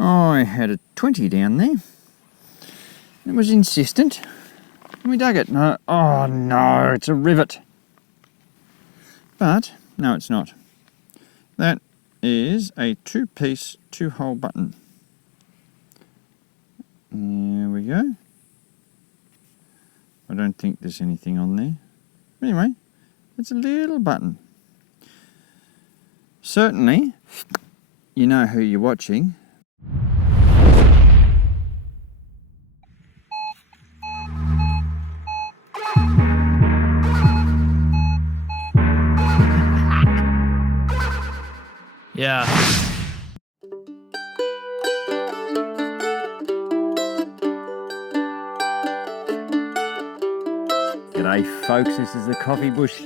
I had a 20 down there. It was insistent. We dug it. No, oh no, it's a rivet. But, no it's not. That is a 2-piece, 2-hole button. There we go. I don't think there's anything on there. Anyway, it's a little button. Certainly, you know who you're watching. Yeah. G'day folks, this is the Coffee Bush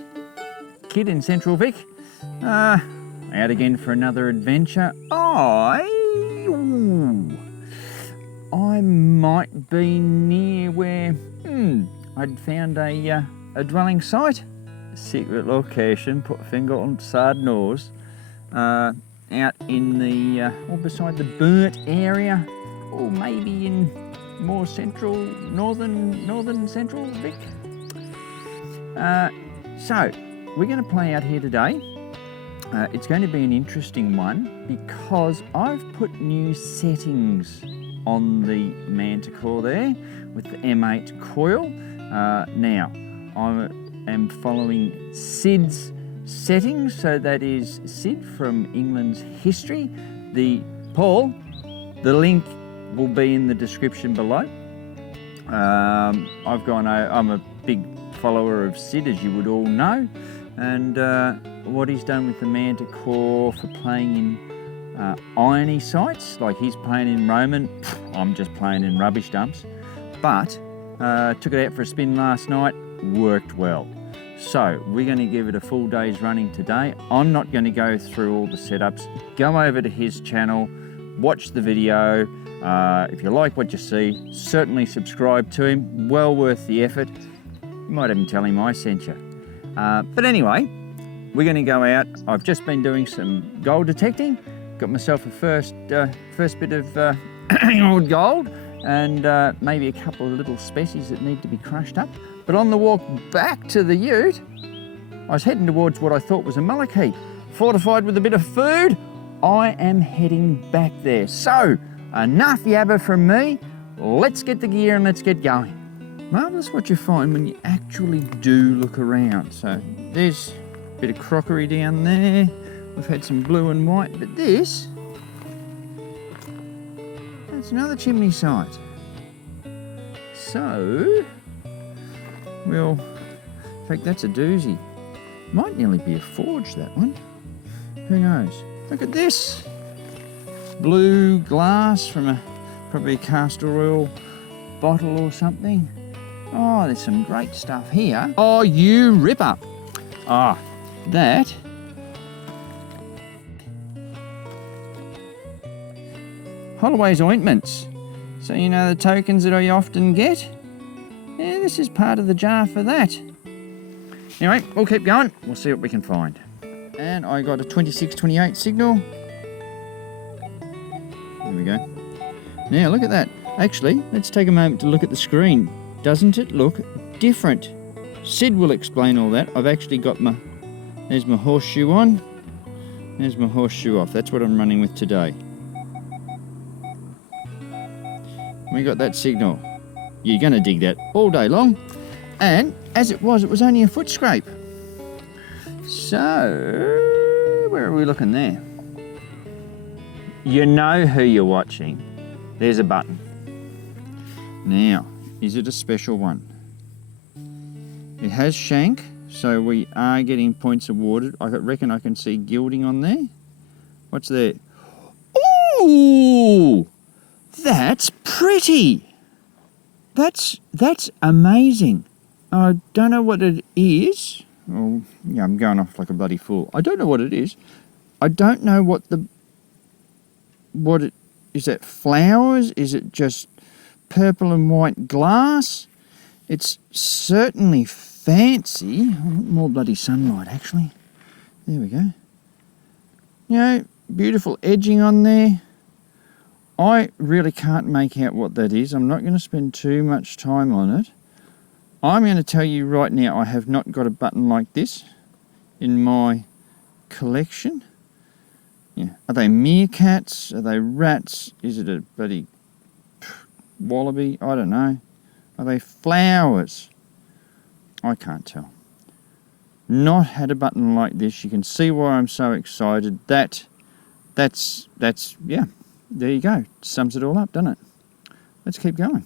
Kid in Central Vic. Out again for another adventure. I might be near where I'd found a dwelling site. Secret location, put finger on side nose. Out in the, or beside the burnt area, or maybe in more central, northern central Vic. So, we're going to play out here today. It's going to be an interesting one because I've put new settings on the Manticore there with the M8 coil. Now, I am following Sid's settings, so that is Sid from England's history. Paul, the link will be in the description below. I'm a big follower of Sid, as you would all know, and what he's done with the Manticore for playing in irony sites, like he's playing in Roman, I'm just playing in rubbish dumps, but took it out for a spin last night, worked well. So we're going to give it a full day's running today. I'm not going to go through all the setups. Go over to his channel, watch the video. If you like what you see, certainly subscribe to him. Well worth the effort. You might even tell him I sent you. But anyway, we're going to go out. I've just been doing some gold detecting. Got myself a first bit of old gold, and maybe a couple of little species that need to be crushed up. But on the walk back to the ute, I was heading towards what I thought was a mullock heap. Fortified with a bit of food, I am heading back there. So, enough yabber from me. Let's get the gear and let's get going. Marvellous what you find when you actually do look around. So, there's a bit of crockery down there. We've had some blue and white, but that's another chimney site. So, well, in fact, that's a doozy. Might nearly be a forge, that one. Who knows? Look at this. Blue glass from probably a castor oil bottle or something. Oh, there's some great stuff here. Oh, you ripper. Ah, that. Holloway's ointments. So you know the tokens that I often get? Yeah, this is part of the jar for that. Anyway, we'll keep going. We'll see what we can find. And I got a 2628 signal. There we go. Now look at that. Actually, let's take a moment to look at the screen. Doesn't it look different? Sid will explain all that. I've actually got there's my horseshoe on. There's my horseshoe off. That's what I'm running with today. We got that signal. You're going to dig that all day long. And as it was only a foot scrape. So, where are we looking there? You know who you're watching. There's a button. Now, is it a special one? It has shank, so we are getting points awarded. I reckon I can see gilding on there. What's there? Ooh! That's pretty! That's amazing. I don't know what it is. Oh, yeah, I'm going off like a bloody fool. I don't know what it is. I don't know what it is. That flowers? Is it just purple and white glass? It's certainly fancy. I want more bloody sunlight, actually. There we go. You know, beautiful edging on there. I really can't make out what that is. I'm not going to spend too much time on it. I'm going to tell you right now, I have not got a button like this in my collection. Yeah. Are they meerkats? Are they rats? Is it a bloody wallaby? I don't know. Are they flowers? I can't tell. Not had a button like this. You can see why I'm so excited. That's yeah, there you go. Sums it all up, doesn't it? Let's keep going.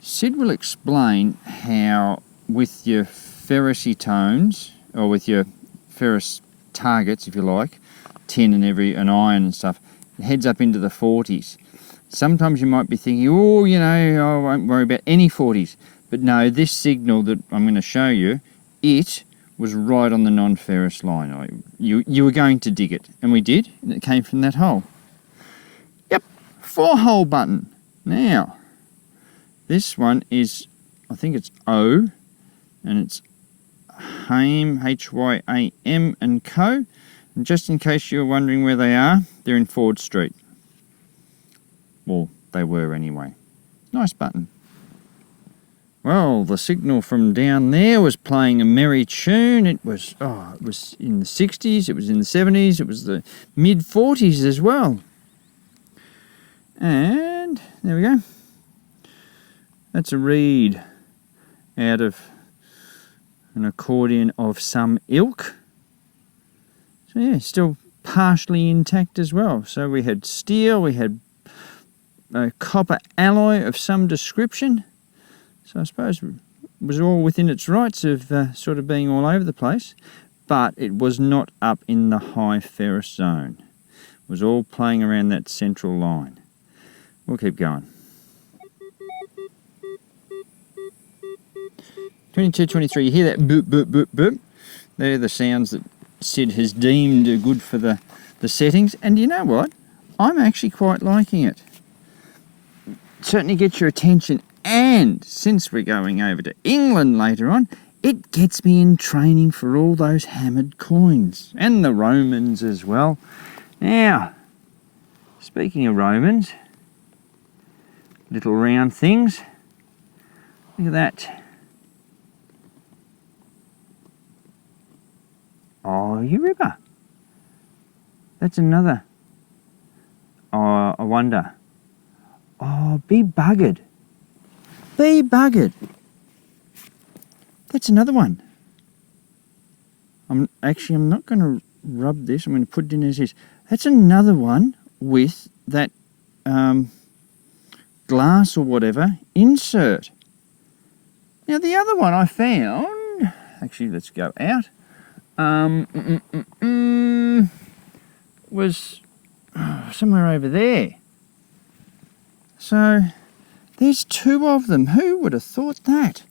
Sid will explain how with your ferrousy tones, or with your ferrous targets, if you like, tin and an iron and stuff, it heads up into the 40s. Sometimes you might be thinking, oh, you know, I won't worry about any 40s. But no, this signal that I'm going to show you, it was right on the non-ferrous line. You were going to dig it, and we did, and it came from that hole. Yep, 4-hole button. Now, this one is, I think it's O, and it's Haym, H-Y-A-M and Co. And just in case you're wondering where they are, they're in Ford Street. Well, they were anyway. Nice button. Well, the signal from down there was playing a merry tune. It was in the 60s, it was in the 70s, it was the mid-40s as well. And there we go. That's a reed out of an accordion of some ilk. So yeah, still partially intact as well. So we had steel, we had a copper alloy of some description. So I suppose it was all within its rights of sort of being all over the place, but it was not up in the high ferrous zone. It was all playing around that central line. We'll keep going. 22, 23, you hear that boop, boop, boop, boop? They're the sounds that Sid has deemed good for the settings. And you know what? I'm actually quite liking it. Certainly gets your attention, and since we're going over to England later on, it gets me in training for all those hammered coins, and the Romans as well. Now, speaking of Romans, little round things, look at that. Oh, you ripper. That's another. Oh, I wonder. Oh, be buggered. Be buggered. That's another one. I'm not going to rub this. I'm going to put it in as is. That's another one with that glass or whatever insert. Now the other one I found, actually let's go out, was somewhere over there. So there's 2 of them. Who would have thought that?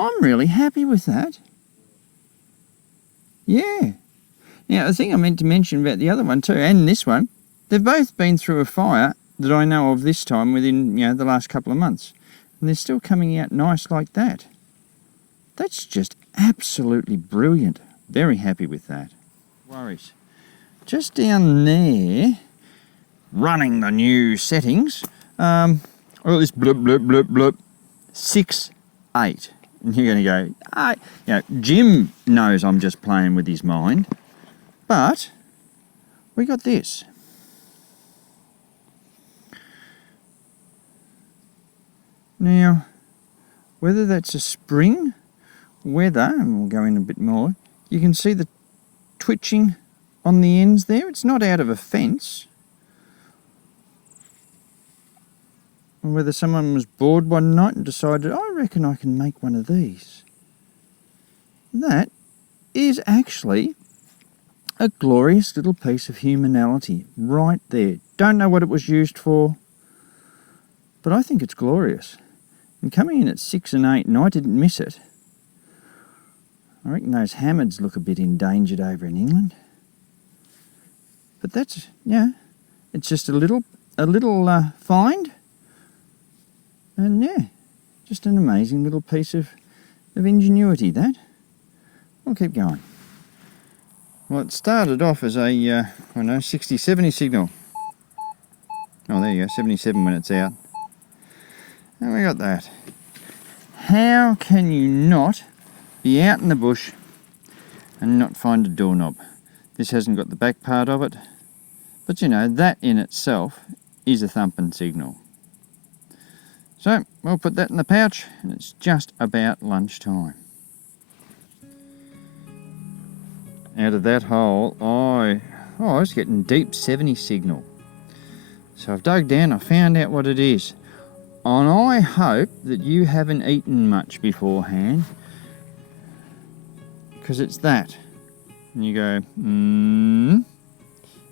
I'm really happy with that. Yeah. Now, the thing I meant to mention about the other one too, and this one, they've both been through a fire that I know of this time within, the last couple of months. And they're still coming out nice like that. That's just absolutely brilliant. Very happy with that. Worries. Just down there, running the new settings, this blip, blip, blip, blip, 6, 8. And you're going to go, Jim knows I'm just playing with his mind, but we got this. Now, whether that's a spring, whether, and we'll go in a bit more, you can see the twitching on the ends there. It's not out of a fence. Whether someone was bored one night and decided, I reckon I can make one of these. That is actually a glorious little piece of humanality right there. Don't know what it was used for, but I think it's glorious. And coming in at 6 and 8, and I didn't miss it. I reckon those hammards look a bit endangered over in England. But that's, it's just a little find. And just an amazing little piece of ingenuity, that. We'll keep going. Well, it started off as a, 60, 70 signal. Oh, there you go, 77 when it's out. And we got that. How can you not be out in the bush and not find a doorknob? This hasn't got the back part of it, but you know, that in itself is a thumping signal. So, we'll put that in the pouch, and it's just about lunchtime. Out of that hole, I was getting deep 70 signal. So I've dug down, I found out what it is. And I hope that you haven't eaten much beforehand, because it's that. And you go,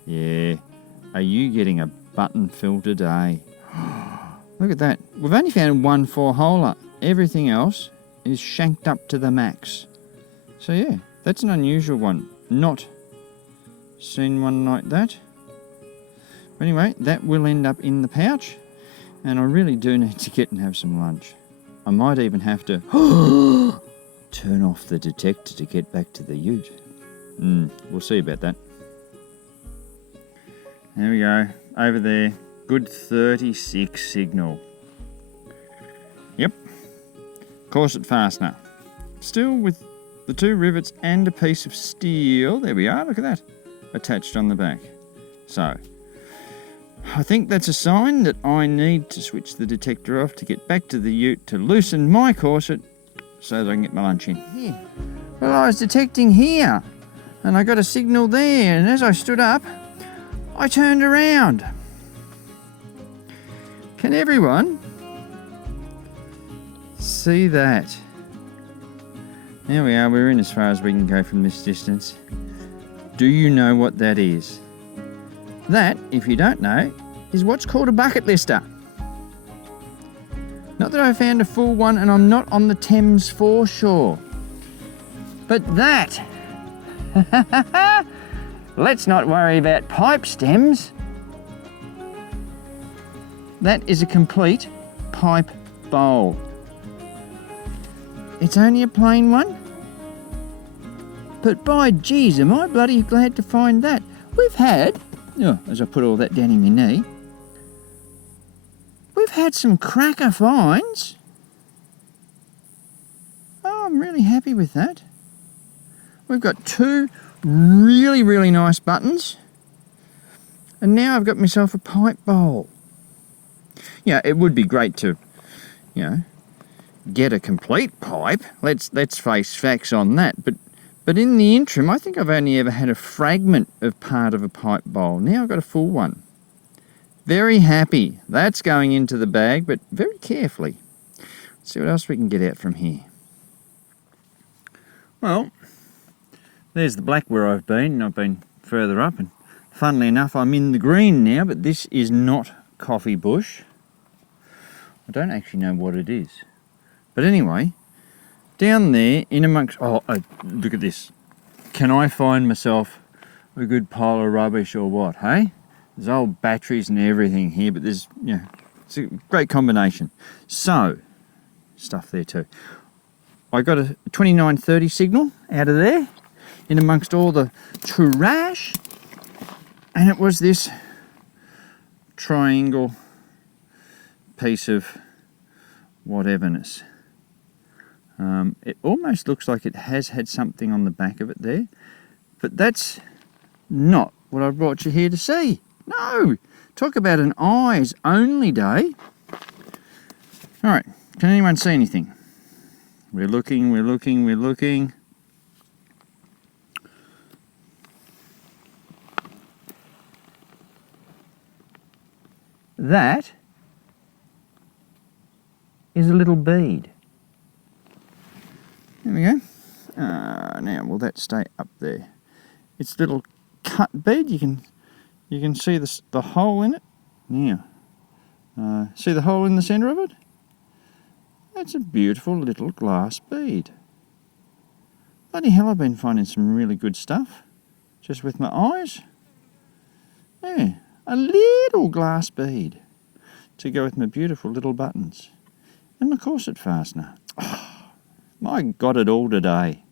yeah, are you getting a button fill today? Look at that. We've only found one 4-holer. Everything else is shanked up to the max. So yeah, that's an unusual one. Not seen one like that. But anyway, that will end up in the pouch. And I really do need to get and have some lunch. I might even have to turn off the detector to get back to the ute. We'll see about that. There we go. Over there. Good 36 signal. Yep. Corset fastener. Still with the 2 rivets and a piece of steel. There we are. Look at that. Attached on the back. So, I think that's a sign that I need to switch the detector off to get back to the ute to loosen my corset so that I can get my lunch in. Here. Well, I was detecting here and I got a signal there, and as I stood up, I turned around. Can everyone see that? There we are, we're in as far as we can go from this distance. Do you know what that is? That, if you don't know, is what's called a bucket lister. Not that I found a full one and I'm not on the Thames foreshore. But that, let's not worry about pipe stems. That is a complete pipe bowl. It's only a plain one. But by geez, am I bloody glad to find that. We've had, as I put all that down in my knee, we've had some cracker finds. Oh, I'm really happy with that. We've got 2 really, really nice buttons. And now I've got myself a pipe bowl. Yeah, it would be great to, get a complete pipe. Let's face facts on that. But in the interim, I think I've only ever had a fragment of part of a pipe bowl. Now I've got a full one. Very happy. That's going into the bag, but very carefully. Let's see what else we can get out from here. Well, there's the black where I've been, and I've been further up, and funnily enough, I'm in the green now, but this is not coffee bush. I don't actually know what it is. But anyway, down there in amongst... look at this. Can I find myself a good pile of rubbish or what, hey? There's old batteries and everything here, but there's, it's a great combination. So, stuff there too. I got a 2930 signal out of there, in amongst all the trash, and it was this triangle piece of whateverness. It almost looks like it has had something on the back of it there, but that's not what I brought you here to see. No! Talk about an eyes only day. Alright, can anyone see anything? We're looking. That is a little bead. There we go. Now, will that stay up there? It's a little cut bead. You can see the hole in it. Now, see the hole in the centre of it? That's a beautiful little glass bead. Bloody hell, I've been finding some really good stuff just with my eyes. Yeah, a little glass bead to go with my beautiful little buttons and my corset fastener. Oh, I got it all today.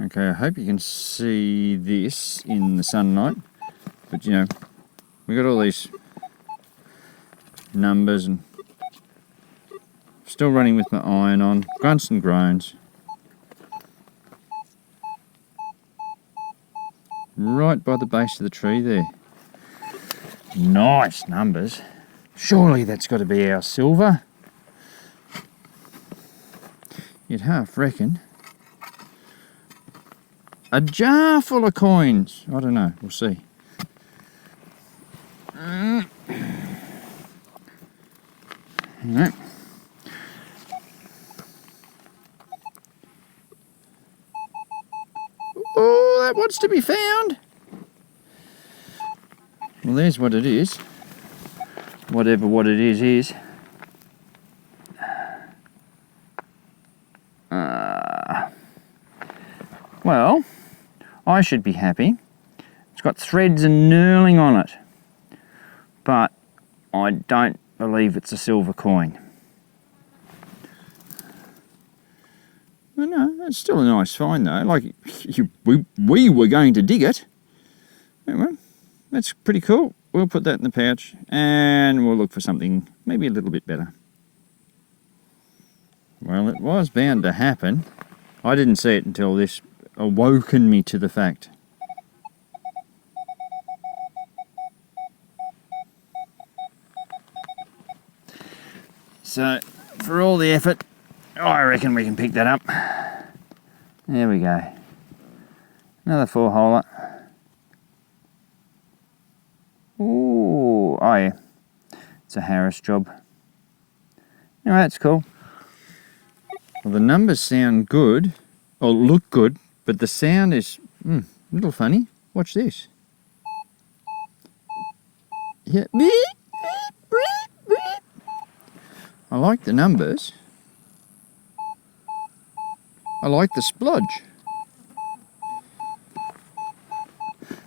Okay, I hope you can see this in the sunlight, but We got all these numbers and still running with my iron on. Grunts and groans. Right by the base of the tree there. Nice numbers. Surely that's got to be our silver. You'd half reckon. A jar full of coins. I don't know, we'll see. Right. Oh, that wants to be found. Well, there's what it is. Whatever what it is. Well, I should be happy. It's got threads and knurling on it. But I don't believe it's a silver coin. Well, no, it's still a nice find though. Like, we were going to dig it. Anyway, that's pretty cool. We'll put that in the pouch and we'll look for something maybe a little bit better. Well, it was bound to happen. I didn't see it until this awoken me to the fact. So, for all the effort, I reckon we can pick that up. There we go. Another 4-holer. Ooh, oh yeah. It's a Harris job. Anyway, that's cool. Well, the numbers sound good, or look good, but the sound is a little funny. Watch this. Yeah. I like the numbers. I like the splodge.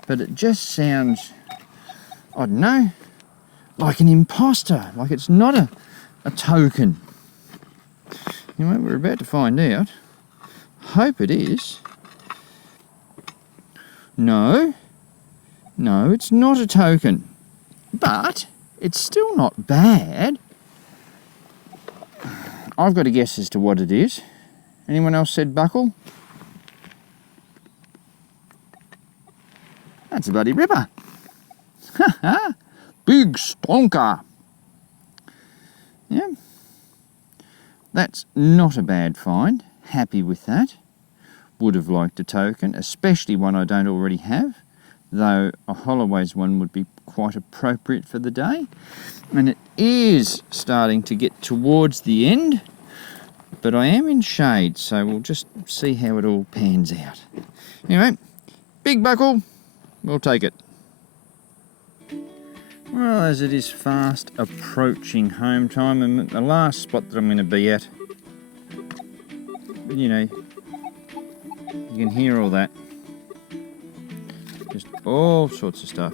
But it just sounds, I don't know, like an imposter. Like it's not a token. Anyway, we're about to find out. Hope it is. No, it's not a token. But it's still not bad. I've got a guess as to what it is. Anyone else said buckle? That's a bloody ripper. Ha ha! Big stonker. Yeah. That's not a bad find. Happy with that. Would have liked a token, especially one I don't already have, though a Holloway's one would be quite appropriate for the day. And it is starting to get towards the end, but I am in shade, so we'll just see how it all pans out. Anyway, big buckle, we'll take it. Well, as it is fast approaching home time, and at the last spot that I'm going to be at, you know, you can hear all that. Just all sorts of stuff.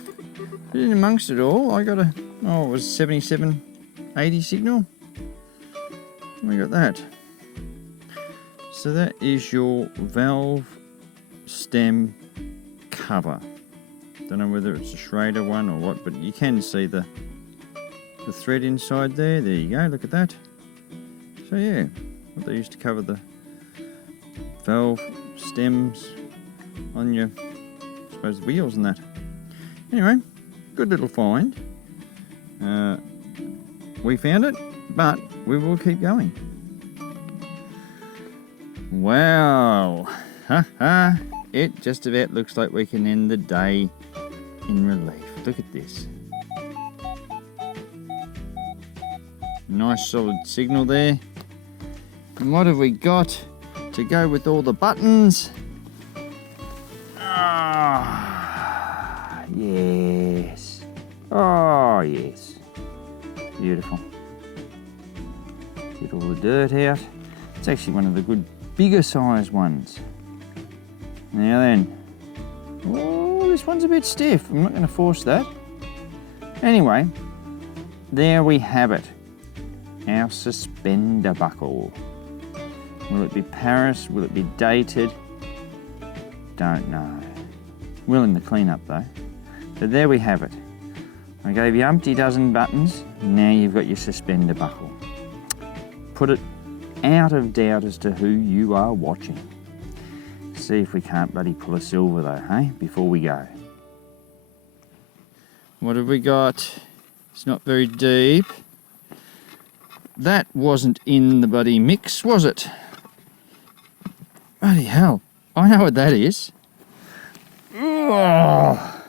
But in amongst it all, I got a, it was 7780 signal. We got that. So that is your valve stem cover. Don't know whether it's a Schrader one or what, but you can see the thread inside there. There you go, look at that. So yeah, what they used to cover the valve stems on your, I suppose, wheels and that. Anyway, good little find. We found it, but we will keep going. Wow, it just about looks like we can end the day in relief. Look at this. Nice solid signal there. And what have we got to go with all the buttons? Ah, yes. Oh, yes. Beautiful. Get all the dirt out. It's actually one of the good bigger size ones. Now then. Oh, this one's a bit stiff. I'm not going to force that. Anyway, there we have it. Our suspender buckle. Will it be Paris? Will it be dated? Don't know. Willing to clean up though. But there we have it. I gave you umpty dozen buttons, now you've got your suspender buckle. Put it out of doubt as to who you are watching. See if we can't bloody pull a silver though, hey, before we go. What have we got? It's not very deep. That wasn't in the bloody mix, was it? Bloody hell, I know what that is. Oh,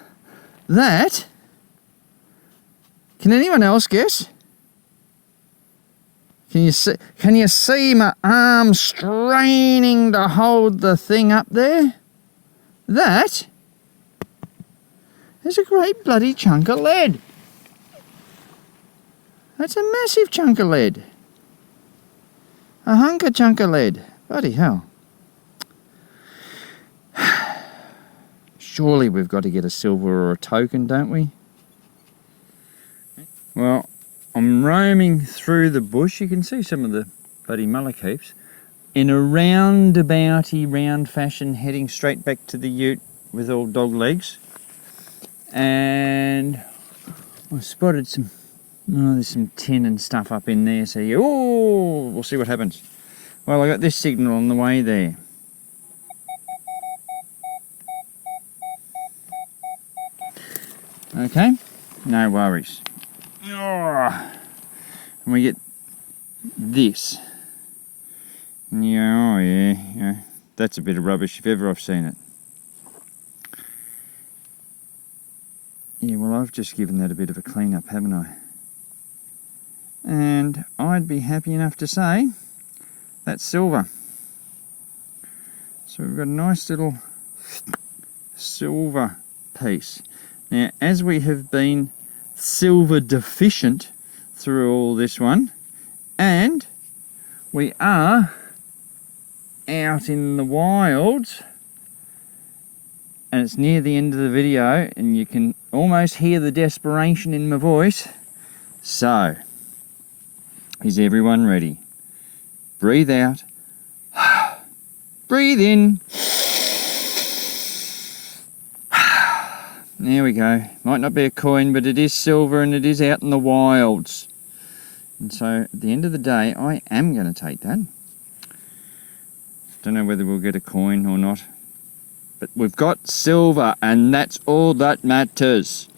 that? Can anyone else guess? Can you see my arm straining to hold the thing up there? That is a great bloody chunk of lead. That's a massive chunk of lead. A hunker chunk of lead. Bloody hell. Surely we've got to get a silver or a token, don't we? Well, I'm roaming through the bush. You can see some of the bloody mullock heaps in a roundabouty round fashion, heading straight back to the ute with all dog legs. And I spotted some, oh, there's some tin and stuff up in there. So we'll see what happens. Well, I got this signal on the way there. Okay, no worries. Oh, and we get this. Yeah, oh yeah, that's a bit of rubbish if ever I've seen it. Yeah, well, I've just given that a bit of a clean up, haven't I? And I'd be happy enough to say that's silver. So we've got a nice little silver piece. Now, as we have been silver deficient through all this one, and we are out in the wilds, and it's near the end of the video and you can almost hear the desperation in my voice. So, is everyone ready? Breathe out, breathe in. There we go. Might not be a coin, but it is silver and it is out in the wilds. And so at the end of the day, I am going to take that. Don't know whether we'll get a coin or not. But we've got silver and that's all that matters.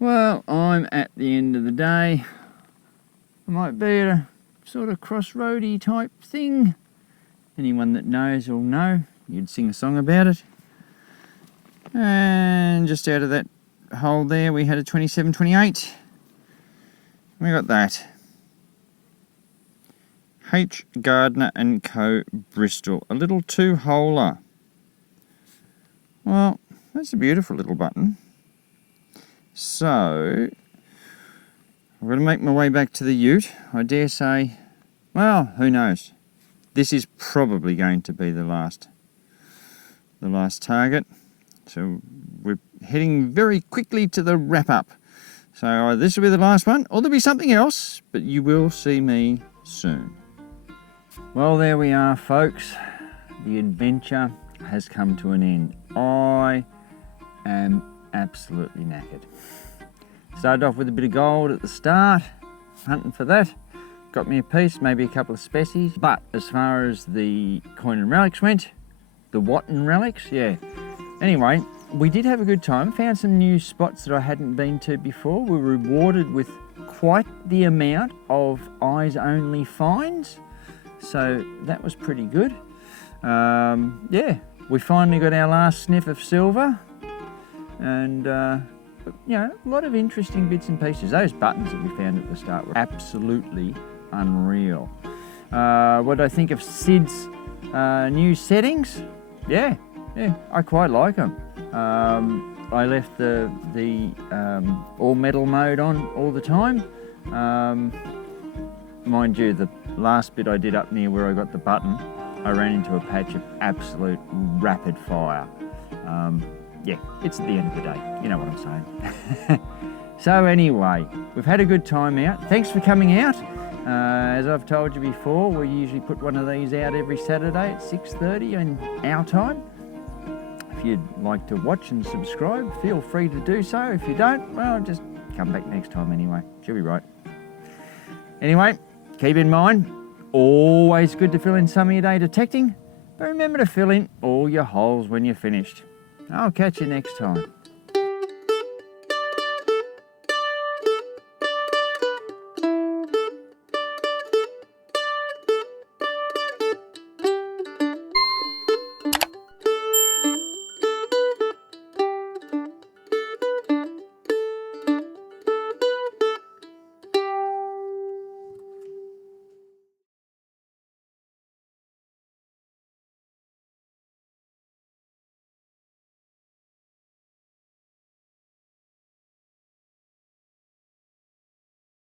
Well, I'm at the end of the day. I might be at a sort of crossroady type thing. Anyone that knows will know. You'd sing a song about it. And just out of that hole there, we had a 27-28. We got that. H. Gardner & Co. Bristol. A little two-holer. Well, that's a beautiful little button. So, I'm going to make my way back to the ute. I dare say, well, who knows? This is probably going to be the last target. So we're heading very quickly to the wrap-up. So this will be the last one, or there'll be something else, but you will see me soon. Well, there we are, folks. The adventure has come to an end. I am absolutely knackered. Started off with a bit of gold at the start, hunting for that. Got me a piece, maybe a couple of species. But as far as the coin and relics went, the Watton relics, yeah. Anyway, we did have a good time. Found some new spots that I hadn't been to before. We were rewarded with quite the amount of eyes-only finds. So that was pretty good. Yeah, we finally got our last sniff of silver. And, you know, a lot of interesting bits and pieces. Those buttons that we found at the start were absolutely unreal. What do I think of Sid's new settings? Yeah, I quite like them. I left the all metal mode on all the time. Mind you, the last bit I did up near where I got the button, I ran into a patch of absolute rapid fire. Yeah, it's at the end of the day, you know what I'm saying. So anyway, we've had a good time out. Thanks for coming out. As I've told you before, we usually put one of these out every Saturday at 6:30 in our time. If If you'd like to watch and subscribe, feel free to do so. If you don't, well, just come back next time anyway. She'll be right. Anyway, keep in mind, always good to fill in some of your day detecting, but remember to fill in all your holes when you're finished. I'll catch you next time.